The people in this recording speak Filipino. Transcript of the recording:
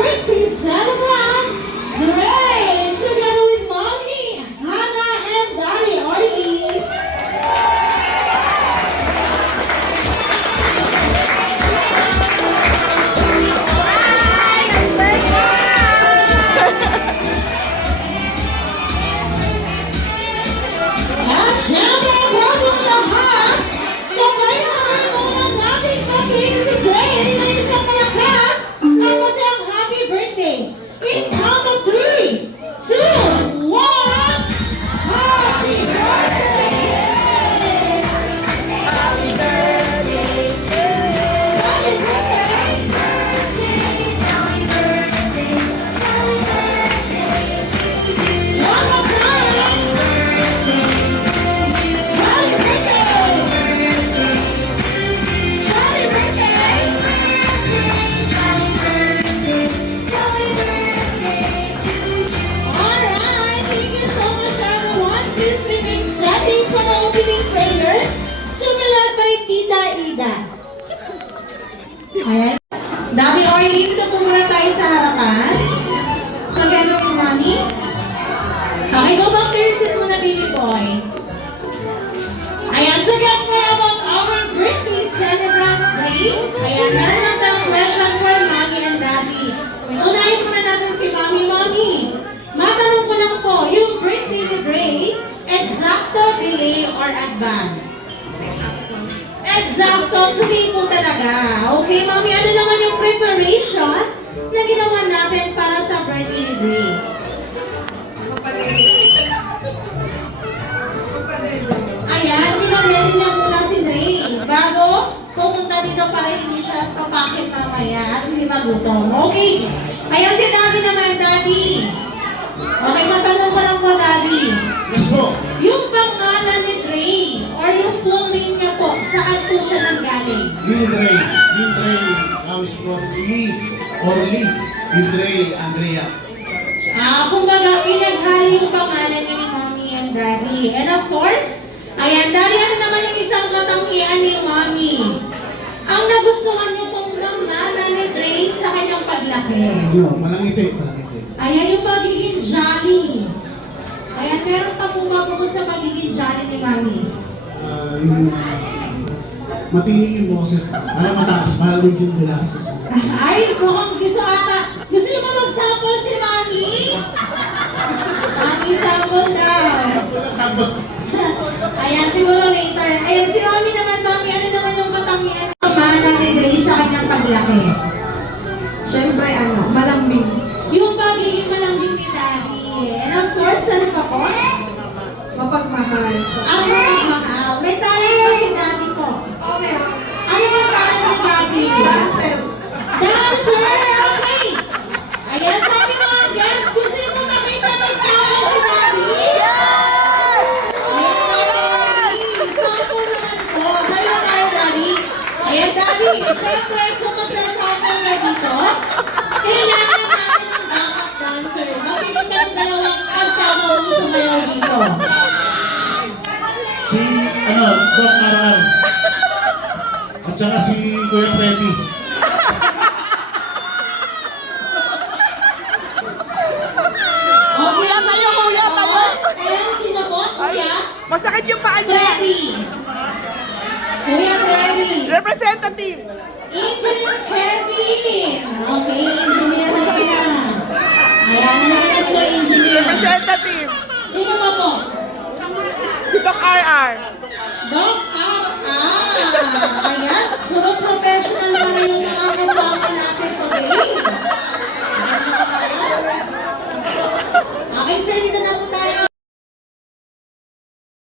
birthday celebrant, Gray, together with Mommy, Hannah, and Daddy Orly. At syempre, bagong lahat, sabay na muna natin pag-ibig si Gray na isang malakas at masayang happy birthday. In count of 3, 2, 1, happy birthday! Happy birthday to you! Happy birthday! One more time! Happy birthday! Alright, thank you so much everyone. Please remain standing for the opening prayer. Sumunod by Tita Ida. Ayan. Daddy Orly, dito po muna tayo sa harapan. Together with Mommy. Okay, go back to your seat muna, baby boy. Ayan, to get more about our birthday celebrant day. Ayan, meron lang tayong question for Mommy and Daddy. Unahin muna natin si Mommy. Matanong ko lang po, yung birthday ni Gray, exacto, delay, or advance? Exacto, today po talaga. Okay, Mommy, ano naman yung preparation na ginawa natin para sa birthday ni Gray? Ayan, sinarili niya muna si Gray. Bago pumunta dito para hindi siya kapakit mamaya at hindi magutom. Okay, ayan si Daddy naman, Daddy. Okay, matanong ko lang po, Daddy. Yes po. Yung pangalan ni Gray or yung full name niya po, saan po siya nanggaling? Lindray. Lindray comes from Lee or Lee. Lindray Andrea. Kumbaga, pinaghali yung pangalan ni Mommy and Daddy. And of course, ayan, Daddy, ano naman yung isang katangkian ni Mommy? Ang nagustuhan mo pong pangalan ni Gray sa kanyang paglaki. Yun, malangiti. Malangiti. Ayan yung pagiging jolly. Ayan, meron pa po ba po sa pagiging jolly ni Mommy? Yung matingin yung boses. Alam mataas. Mahal din yung glasses. Ay, mukhang gusto ata. Gusto niyo ba mag-sample si Mommy? Mommy, sample daw. Ayan, siguro later. Ayan, si Mommy naman, Mommy, ano naman yung katangian ng pangalan ni Gray sa kanyang paglaki? Siyempre, malambing. Yung pagiging malambing ni Daddy. And of course, ano pa po? Mapagmahal. Ang mahal. May talent ba si Daddy po? Okay. Ano yung talent ni Daddy? Dancer. Dancer! Okay! Ayan, sabi mga guys, gusto niyo po makita ng talent si Daddy? Yes! Sample naman po. Kayo tayo, Daddy. Ayan, Daddy, siyempre, kung magsasample ka dito, kailangan natin ng backup dancer. Makikita ng dalawang kasama mo sumayaw dito. Si, Doc Arar. At saka si Kuya Freddy. Kuya, tayo! Ayan, sino po? Kuya? Masakit yung paa niya. Freddy. Kuya Freddy. Representative. Engineer Kevin. Okay, engineer na yan. Ayan, naman po engineer. Representative. Sino pa po? Si Doc RR.